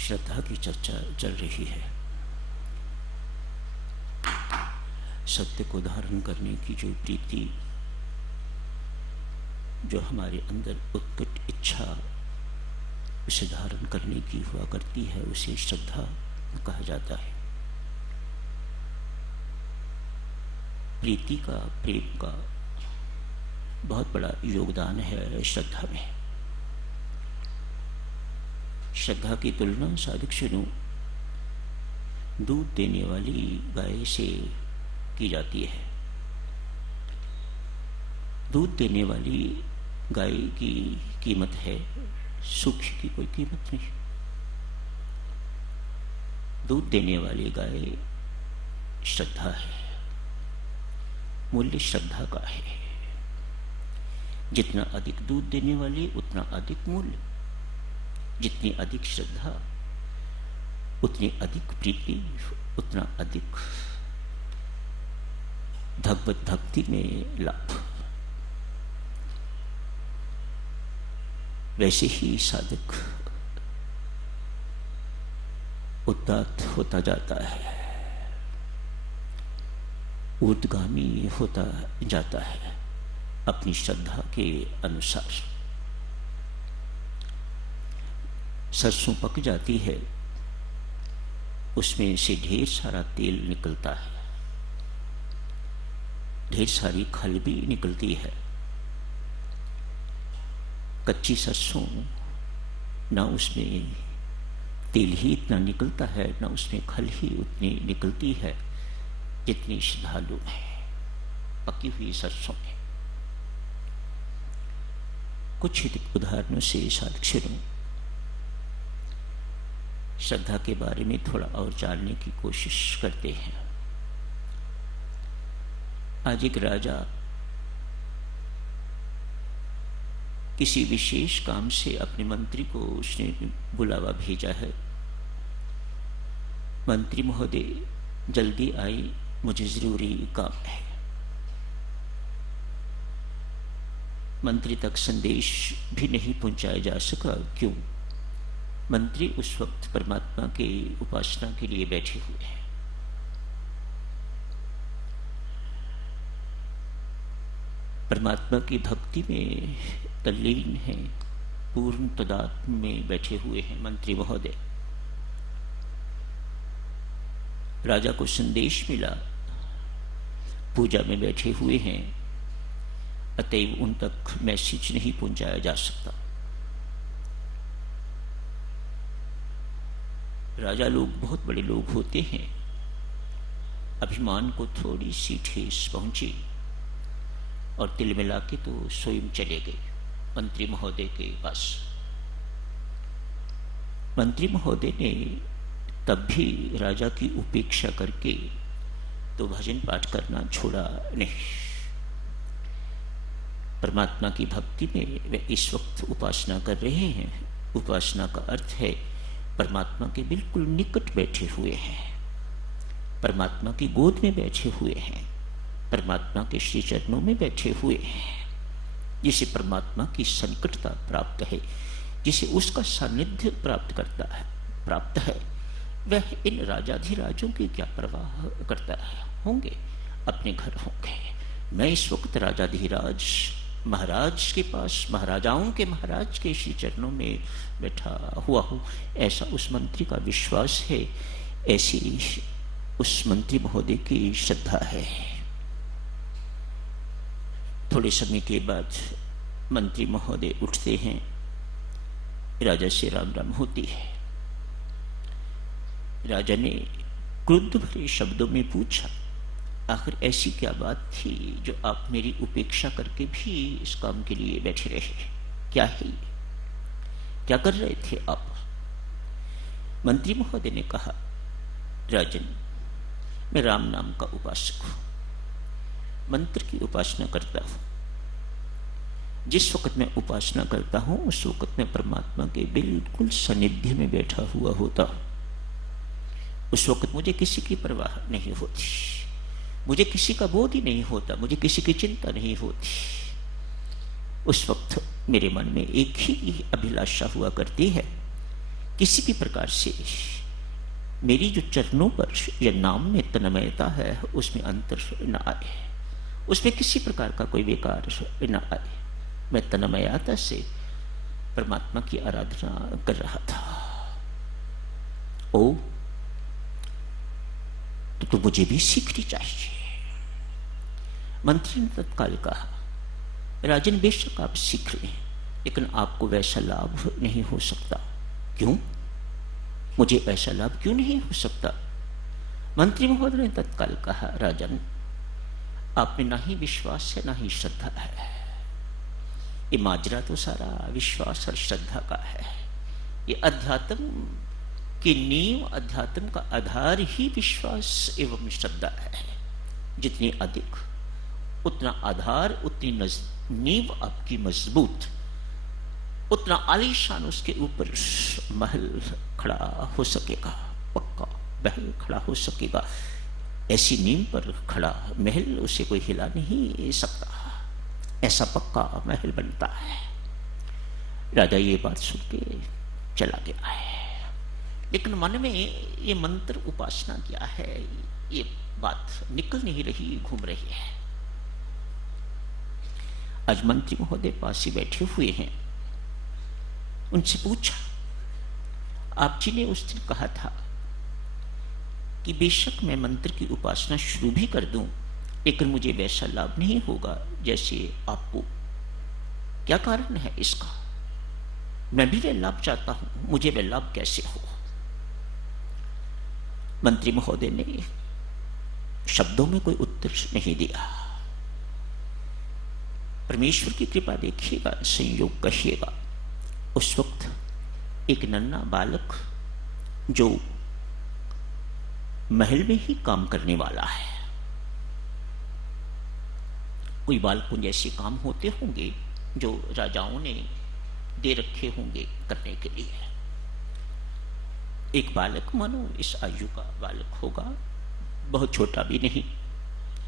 श्रद्धा की चर्चा चल रही है। सत्य को धारण करने की जो प्रीति, जो हमारे अंदर उत्कट इच्छा उसे धारण करने की हुआ करती है, उसे श्रद्धा कहा जाता है। प्रीति का, प्रेम का बहुत बड़ा योगदान है श्रद्धा में। श्रद्धा की तुलना साधक सुनो दूध देने वाली गाय से की जाती है। दूध देने वाली गाय की कीमत है, सुख की कोई कीमत नहीं। दूध देने वाली गाय श्रद्धा है, मूल्य श्रद्धा का है। जितना अधिक दूध देने वाली उतना अधिक मूल्य, जितनी अधिक श्रद्धा उतनी अधिक प्रीति, उतना अधिक भगवत भक्ति में लाभ। वैसे ही साधक उदात्त होता जाता है, ऊर्ध्वगामी होता जाता है अपनी श्रद्धा के अनुसार। सरसों पक जाती है, उसमें से ढेर सारा तेल निकलता है, ढेर सारी खल भी निकलती है। कच्ची सरसों ना उसमें तेल ही इतना निकलता है, ना उसमें खल ही उतनी निकलती है जितनी श्रद्धालु है पकी हुई सरसों में। कुछ उदाहरणों से साधक सुनो श्रद्धा के बारे में थोड़ा और जानने की कोशिश करते हैं। आज एक राजा किसी विशेष काम से अपने मंत्री को उसने बुलावा भेजा है। मंत्री महोदय जल्दी आई, मुझे जरूरी काम है। मंत्री तक संदेश भी नहीं पहुंचाया जा सका। क्यों? मंत्री उस वक्त परमात्मा की उपासना के लिए बैठे हुए हैं। परमात्मा की भक्ति में तल्लीन है, पूर्ण तदात्म में बैठे हुए हैं मंत्री महोदय। राजा को संदेश मिला, पूजा में बैठे हुए हैं, अतएव उन तक मैसेज नहीं पहुंचाया जा सकता। राजा लोग बहुत बड़े लोग होते हैं, अभिमान को थोड़ी सी ठेस पहुंची और तिल मिला के तो स्वयं चले गए मंत्री महोदय के पास। मंत्री महोदय ने तब भी राजा की उपेक्षा करके तो भजन पाठ करना छोड़ा नहीं। परमात्मा की भक्ति में वे इस वक्त उपासना कर रहे हैं। उपासना का अर्थ है परमात्मा के बिल्कुल निकट बैठे हुए हैं, परमात्मा की गोद में बैठे हुए हैं, परमात्मा के श्री चरणों में बैठे हुए हैं। जिसे परमात्मा की सन्निकटता प्राप्त है, जिसे उसका सानिध्य प्राप्त है, वह इन राजाधिराजों की क्या परवाह करता है? होंगे अपने घर होंगे। मैं इस वक्त राजाधिराज महाराज के पास, महाराजाओं के महाराज के श्री चरणों में बैठा हुआ हूं, ऐसा उस मंत्री का विश्वास है, ऐसी उस मंत्री महोदय की श्रद्धा है। थोड़े समय के बाद मंत्री महोदय उठते हैं, राजा से राम राम होती है। राजा ने क्रुद्ध भरे शब्दों में पूछा, आखिर ऐसी क्या बात थी जो आप मेरी उपेक्षा करके भी इस काम के लिए बैठे रहे? क्या है ये? क्या कर रहे थे आप? मंत्री महोदय ने कहा, राजन, मैं राम नाम का उपासक हूं, मंत्र की उपासना करता हूं। जिस वक्त मैं उपासना करता हूं उस वक्त मैं परमात्मा के बिल्कुल सानिध्य में बैठा हुआ होता हूं। उस वक्त मुझे किसी की परवाह नहीं होती, मुझे किसी का बोध ही नहीं होता, मुझे किसी की चिंता नहीं होती। उस वक्त मेरे मन में एक ही अभिलाषा हुआ करती है किसी भी प्रकार से मेरी जो चरणों पर या नाम में तन्मयता है उसमें अंतर न आए, उसमें किसी प्रकार का कोई विकार न आए। मैं तन्मयता से परमात्मा की आराधना कर रहा था। ओ तो मुझे भी सीखनी चाहिए। मंत्री ने तत्काल कहा, राजन बेशक आप सीख लें, लेकिन आपको वैसा लाभ नहीं हो सकता। क्यों? मुझे ऐसा लाभ क्यों नहीं हो सकता? मंत्री महोदय ने तत्काल कहा, राजन आप में ना ही विश्वास है ना ही श्रद्धा है। ये माजरा तो सारा विश्वास और श्रद्धा का है। ये अध्यात्म की नींव, अध्यात्म का आधार ही विश्वास एवं श्रद्धा है। जितनी अधिक उतना आधार, उतनी नींव आपकी मजबूत, उतना आलीशान उसके ऊपर महल खड़ा हो सकेगा, पक्का महल खड़ा हो सकेगा। ऐसी नींव पर खड़ा महल उसे कोई हिला नहीं सकता, ऐसा पक्का महल बनता है। राजा ये बात सुन के चला गया है, लेकिन मन में ये मंत्र उपासना क्या है, ये बात निकल नहीं रही, घूम रही है। आज मंत्री महोदय पास ही बैठे हुए हैं। उनसे पूछा, आप जी ने उस दिन कहा था कि बेशक मैं मंत्र की उपासना शुरू भी कर दूं, लेकिन मुझे वैसा लाभ नहीं होगा जैसे आपको। क्या कारण है इसका? मैं भी वह लाभ चाहता हूं, मुझे वह लाभ कैसे हो? मंत्री महोदय ने शब्दों में कोई उत्तर नहीं दिया। परमेश्वर की कृपा देखिएगा, संयोग कहिएगा। उस वक्त एक नन्हा बालक जो महल में ही काम करने वाला है, कोई बालकों जैसे काम होते होंगे जो राजाओं ने दे रखे होंगे करने के लिए। एक बालक, मानो इस आयु का बालक होगा, बहुत छोटा भी नहीं,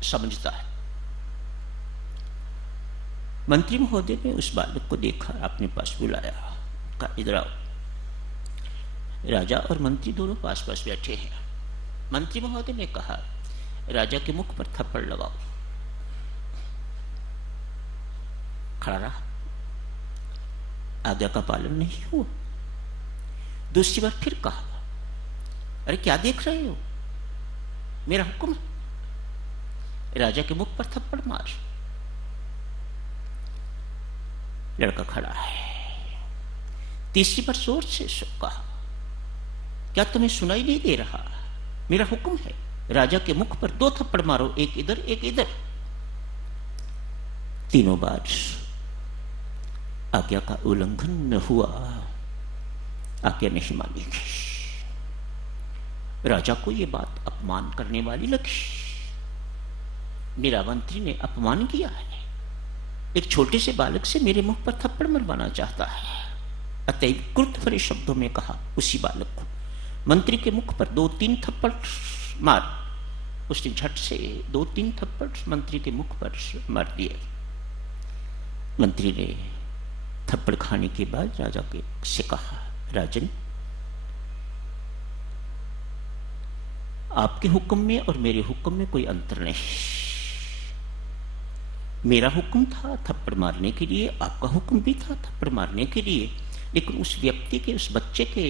समझता है। मंत्री महोदय ने उस बालक को देखा, अपने पास बुलाया, कहा इधर आओ। राजा और मंत्री दोनों पास पास बैठे हैं। मंत्री महोदय ने कहा, राजा के मुख पर थप्पड़ लगाओ। खड़ा रहा, आज्ञा का पालन नहीं हुआ। दूसरी बार फिर कहा, अरे क्या देख रहे हो, मेरा हुक्म है, राजा के मुख पर थप्पड़ मार। लड़का खड़ा है। तीसरी बार जोर से कहा, क्या तुम्हें सुनाई नहीं दे रहा, मेरा हुक्म है, राजा के मुख पर 2 थप्पड़ मारो, एक इधर एक इधर। तीनों बार आज्ञा का उल्लंघन न हुआ, आज्ञा नहीं मानी गई। राजा को यह बात अपमान करने वाली लगी। मेरा मंत्री ने अपमान किया है, एक छोटे से बालक से मेरे मुख पर थप्पड़ मरवाना चाहता है। अतएव क्रुद्ध भरे शब्दों में कहा उसी बालक को, मंत्री के मुख पर 2-3 थप्पड़ मार। उसने झट से 2-3 थप्पड़ मंत्री के मुख पर मार दिए। मंत्री ने थप्पड़ खाने के बाद राजा के से कहा, राजन आपके हुक्म में और मेरे हुक्म में कोई अंतर नहीं। मेरा हुक्म था थप्पड़ मारने के लिए, आपका हुक्म भी था थप्पड़ मारने के लिए, लेकिन उस व्यक्ति के, उस बच्चे के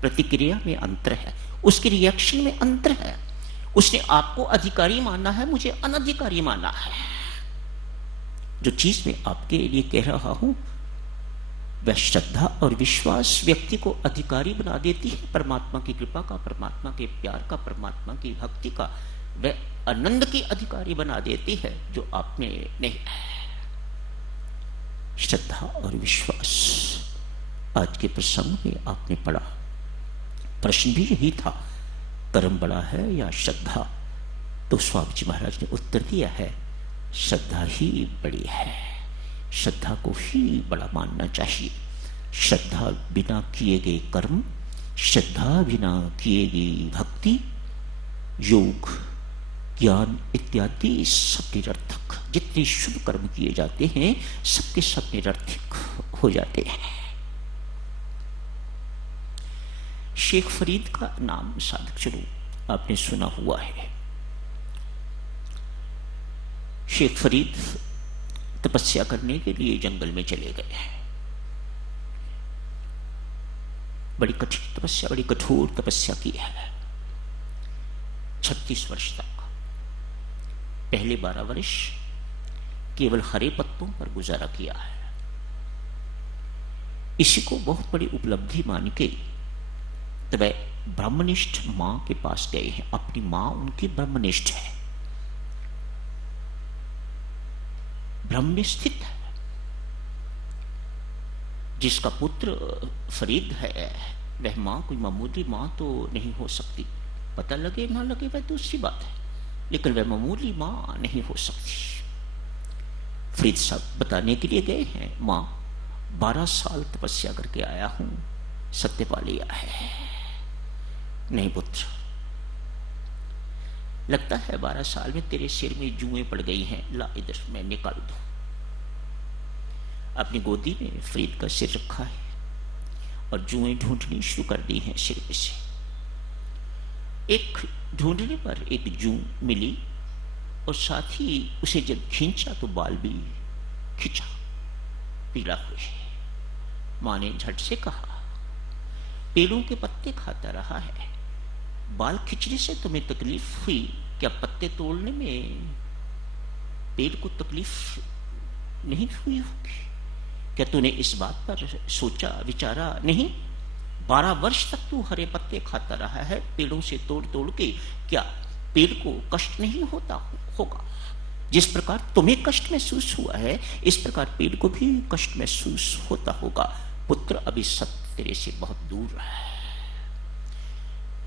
प्रतिक्रिया में अंतर है, उसके रिएक्शन में अंतर है। उसने आपको अधिकारी माना है, मुझे अनधिकारी माना है। जो चीज मैं आपके लिए कह रहा हूं वह श्रद्धा और विश्वास व्यक्ति को अधिकारी बना देती है परमात्मा की कृपा का, परमात्मा के प्यार का, परमात्मा की भक्ति का। वह आनंद की अधिकारी बना देती है जो आप में नहीं है। श्रद्धा और विश्वास आज के प्रसंग में आपने पढ़ा। प्रश्न भी यही था, कर्म बड़ा है या श्रद्धा? तो स्वामी जी महाराज ने उत्तर दिया है, श्रद्धा ही बड़ी है, श्रद्धा को ही बड़ा मानना चाहिए। श्रद्धा बिना किए गए कर्म, श्रद्धा बिना किए गई भक्ति, योग, ज्ञान इत्यादि सब निरर्थक। जितने शुभ कर्म किए जाते हैं सबके सब निरर्थक हो जाते हैं। शेख फरीद का नाम साधक चलो आपने सुना हुआ है। शेख फरीद तपस्या करने के लिए जंगल में चले गए हैं। बड़ी कठिन तपस्या, बड़ी कठोर तपस्या की है। 36 वर्ष तक, पहले 12 वर्ष केवल हरे पत्तों पर गुजारा किया है। इसी को बहुत बड़ी उपलब्धि मान के तब ब्रह्मनिष्ठ मां के पास गए हैं। अपनी मां उनकी ब्रह्मनिष्ठ है, ब्रह्म में स्थित है। जिसका पुत्र फरीद है वह मां कोई मामूली मां तो नहीं हो सकती। पता लगे ना लगे वह दूसरी बात है, लेकिन वह मामूली मां नहीं हो सकती। फरीद साहब बताने के लिए गए हैं, मां 12 साल तपस्या करके आया हूं, सत्य पा लिया है। नहीं पुत्र, लगता है 12 साल में तेरे सिर में जुएं पड़ गई हैं, ला इधर मैं निकाल दूं। अपनी गोदी में फरीद का सिर रखा है और जुएं ढूंढनी शुरू कर दी हैं सिर में से। एक ढूंढने पर एक जू मिली और साथ ही उसे जब खींचा तो बाल भी खींचा, पीला हुए। मां ने झट से कहा, पेड़ों के पत्ते खाता रहा है, बाल खींचने से तुम्हें तकलीफ हुई क्या? पत्ते तोड़ने में पेड़ को तकलीफ नहीं हुई होगी क्या? तूने इस बात पर सोचा विचारा नहीं? 12 वर्ष तक तू हरे पत्ते खाता रहा है पेड़ों से तोड़ तोड़ के, क्या पेड़ को कष्ट नहीं होता होगा? जिस प्रकार तुम्हें कष्ट महसूस हुआ है इस प्रकार पेड़ को भी कष्ट महसूस होता होगा। पुत्र, अभी सत्य तेरे से बहुत दूर है।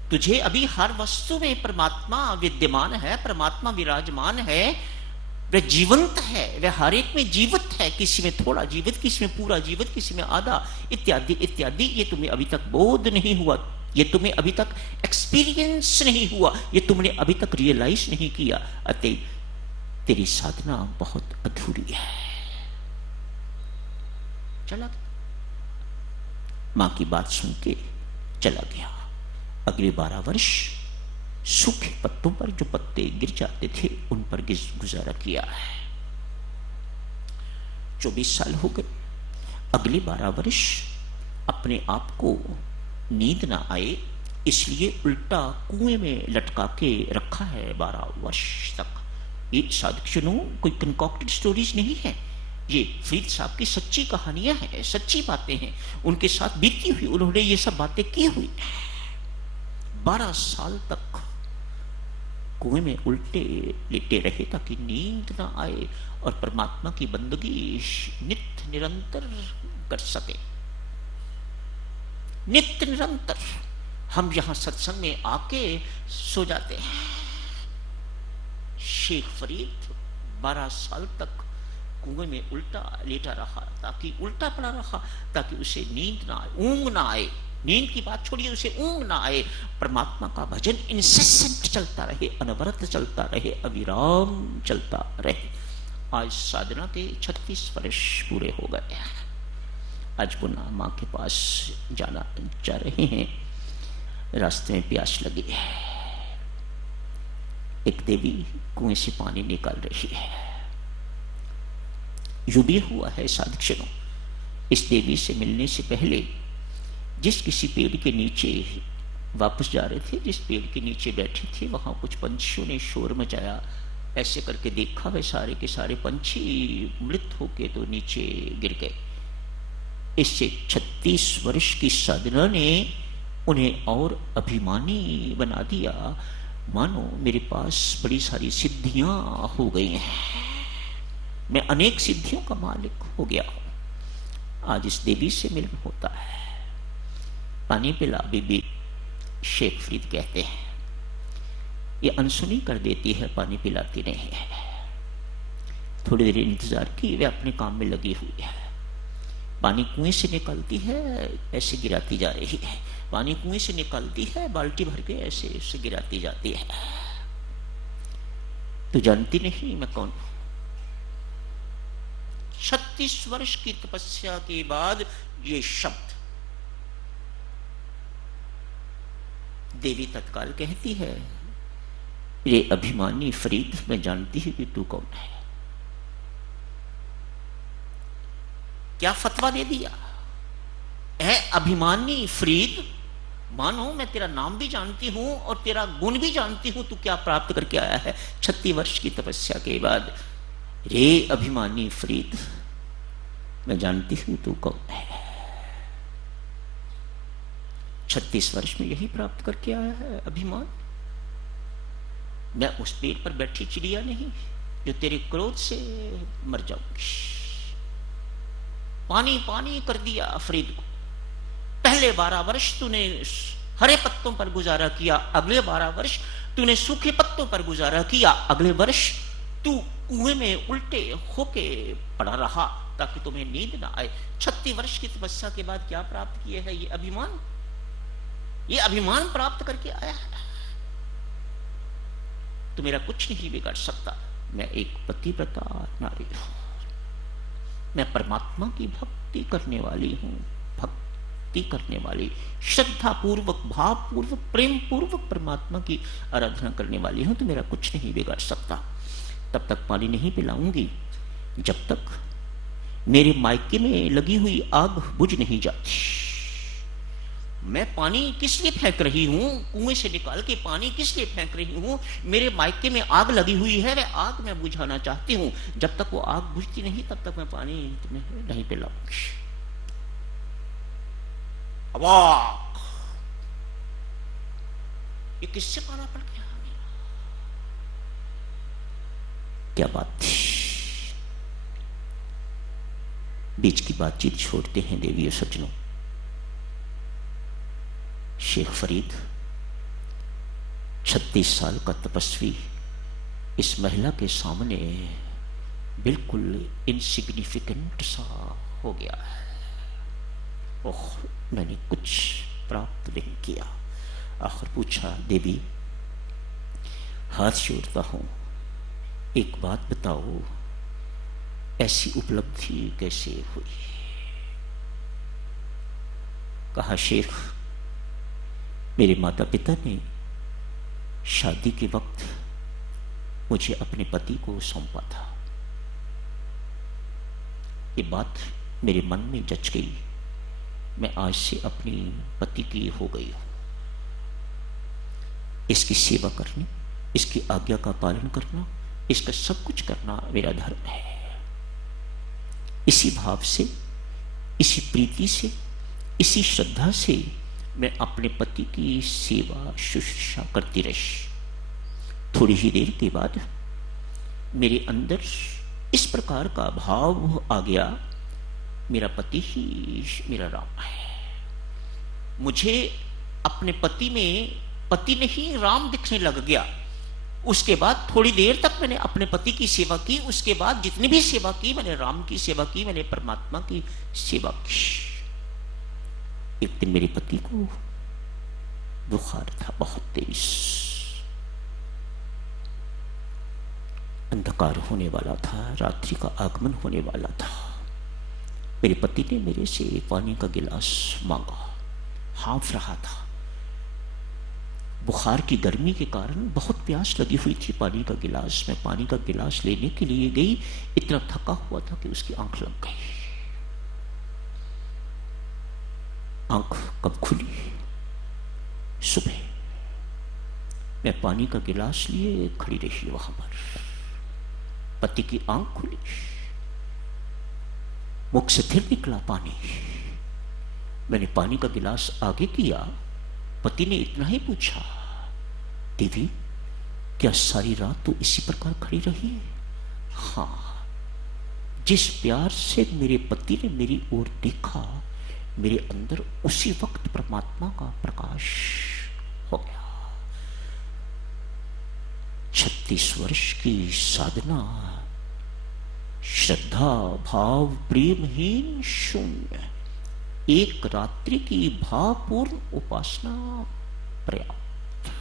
तुझे अभी हर वस्तु में परमात्मा विद्यमान है, परमात्मा विराजमान है, वह जीवंत है, वह हर एक में जीवित है। किसी में थोड़ा जीवित, किसी में पूरा जीवित, किसी में आधा, इत्यादि इत्यादि। ये तुम्हें अभी तक बोध नहीं हुआ, ये तुम्हें अभी तक एक्सपीरियंस नहीं हुआ, ये तुमने अभी तक रियलाइज नहीं किया। अतः तेरी साधना बहुत अधूरी है। चला गया, मां की बात सुन के चला गया। अगले 12 वर्ष सूखे पत्तों पर जो पत्ते गिर जाते थे उन पर गुजारा किया है। 24 साल हो गए। अगले 12 वर्ष अपने आप को नींद ना आए इसलिए उल्टा कुएं में लटका के रखा है 12 वर्ष तक। ये साधुजनों कोई कंकॉक्टेड स्टोरीज नहीं है, ये फरीद साहब की सच्ची कहानियां हैं, सच्ची बातें हैं, उनके साथ बीती हुई, उन्होंने ये सब बातें की हुई। 12 साल तक कुएं में उल्टे लेटे रहे ताकि नींद ना आए और परमात्मा की बंदगी नित्य निरंतर कर सके। नित्य निरंतर। हम यहां सत्संग में आके सो जाते हैं। शेख फरीद 12 साल तक कुएं में उल्टा लेटा रहा, ताकि उल्टा पड़ा रहा ताकि उसे नींद ना आए, ऊंग ना आए। नींद की बात छोड़िए, उसे ऊंग ना आए। परमात्मा का भजन इंसेसेंट चलता रहे, अनवरत चलता रहे, अविराम चलता रहे। आज साधना के 36 वर्ष पूरे हो गए। आज पुनः मां के पास जा रहे हैं। रास्ते में प्यास लगी है। एक देवी कुएं से पानी निकाल रही है। यूं भी हुआ है साधुजनों, इस देवी से मिलने से पहले जिस किसी पेड़ के नीचे वापस जा रहे थे, जिस पेड़ के नीचे बैठे थे, वहां कुछ पंछियों ने शोर मचाया। ऐसे करके देखा, वे सारे के सारे पंछी मृत होके तो नीचे गिर गए। इससे 36 वर्ष की साधना ने उन्हें और अभिमानी बना दिया, मानो मेरे पास बड़ी सारी सिद्धियां हो गई हैं, मैं अनेक सिद्धियों का मालिक हो गया हूं। आज इस देवी से मिलन होता है। पानी पिला बीबी, शेख फरीद कहते हैं। ये अनसुनी कर देती है, पानी पिलाती नहीं है। थोड़ी देर इंतजार की, वे अपने काम में लगी हुई है। पानी कुएं से निकलती है, ऐसे गिराती जा रही है। पानी कुएं से निकलती है, बाल्टी भर के ऐसे ऐसे गिराती जाती है। तो जानती नहीं मैं कौन हूं। 36 वर्ष की तपस्या के बाद ये शब्द देवी तत्काल कहती है, रे अभिमानी फरीद, मैं जानती हूं कि तू कौन है। क्या फतवा दे दिया है अभिमानी फरीद, मानो मैं तेरा नाम भी जानती हूं और तेरा गुण भी जानती हूं, तू क्या प्राप्त करके आया है 36 वर्ष की तपस्या के बाद। रे अभिमानी फरीद, मैं जानती हूं तू कौन है। 36 वर्ष में यही प्राप्त करके आया है अभिमान। मैं उस पेड़ पर बैठी चिड़िया नहीं जो तेरे क्रोध से मर जाऊंगी। पानी पानी कर दिया फरीद को। पहले 12 वर्ष तूने हरे पत्तों पर गुजारा किया, अगले 12 वर्ष तूने सूखे पत्तों पर गुजारा किया, अगले वर्ष तू कुएं में उल्टे होके पड़ा रहा ताकि तुम्हें नींद ना आए। 36 वर्ष की तपस्या के बाद क्या प्राप्त किए है ये अभिमान? ये अभिमान प्राप्त करके आया है। तो मेरा कुछ नहीं बिगाड़ सकता। मैं एक पतिव्रता नारी हूं, मैं परमात्मा की भक्ति करने वाली हूं, भक्ति करने वाली, श्रद्धा पूर्वक, भाव पूर्वक, प्रेम पूर्वक परमात्मा की आराधना करने वाली हूं। तो मेरा कुछ नहीं बिगाड़ सकता। तब तक पानी नहीं पिलाऊंगी जब तक मेरे मायके में लगी हुई आग बुझ नहीं जाती। मैं पानी किस लिए फेंक रही हूं, कुएं से निकाल के पानी किस लिए फेंक रही हूं? मेरे मायके में आग लगी हुई है, वह आग मैं बुझाना चाहती हूं। जब तक वो आग बुझती नहीं तब तक मैं पानी तुम्हें नहीं पिलाऊंगी। अवाक, ये किससे पाना पड़ गया? क्या बात थी? बीच की बातचीत छोड़ते हैं देवी और सज्जनों। शेख फरीद 36 साल का तपस्वी इस महिला के सामने बिल्कुल इनसिग्निफिकेंट सा हो गया है। ओह, मैंने कुछ प्राप्त नहीं किया। आखिर पूछा, देवी हाथ जोड़ता हूं, एक बात बताओ, ऐसी उपलब्धि कैसे हुई? कहा, शेख मेरे माता पिता ने शादी के वक्त मुझे अपने पति को सौंपा था। ये बात मेरे मन में जच गई। मैं आज से अपनी पति की हो गई हूं। इसकी सेवा करनी, इसकी आज्ञा का पालन करना, इसका सब कुछ करना मेरा धर्म है। इसी भाव से, इसी प्रीति से, इसी श्रद्धा से मैं अपने पति की सेवा शुश्रूषा करती रही। थोड़ी ही देर के बाद मेरे अंदर इस प्रकार का भाव आ गया, मेरा पति ही मेरा राम है। मुझे अपने पति में पति नहीं राम दिखने लग गया। उसके बाद थोड़ी देर तक मैंने अपने पति की सेवा की। उसके बाद जितनी भी सेवा की, मैंने राम की सेवा की, मैंने परमात्मा की सेवा की। एक दिन मेरे पति को बुखार था, बहुत तेज। अंधकार होने वाला था, रात्रि का आगमन होने वाला था। मेरे पति ने मेरे से पानी का गिलास मांगा। हाँफ रहा था। बुखार की गर्मी के कारण बहुत प्यास लगी हुई थी। पानी का गिलास, मैं पानी का गिलास लेने के लिए गई, इतना थका हुआ था कि उसकी आंख लग गई। आंख कब खुली? सुबह। मैं पानी का गिलास लिए खड़ी रही वहां पर। पति की आंख खुली, मुख से फिर निकला पानी। मैंने पानी का गिलास आगे किया। पति ने इतना ही पूछा, देवी क्या सारी रात तो इसी प्रकार खड़ी रही? हाँ। जिस प्यार से मेरे पति ने मेरी ओर देखा, मेरे अंदर उसी वक्त परमात्मा का प्रकाश हो गया। 36 वर्ष की साधना, श्रद्धा भाव प्रेमहीन शून्य, एक रात्रि की भावपूर्ण उपासना पर्याप्त।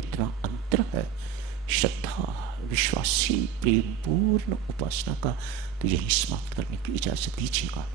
इतना अंतर है श्रद्धा, विश्वासी, प्रेमपूर्ण उपासना का। तो यही समाप्त करने की इजाजत दीजिएगा।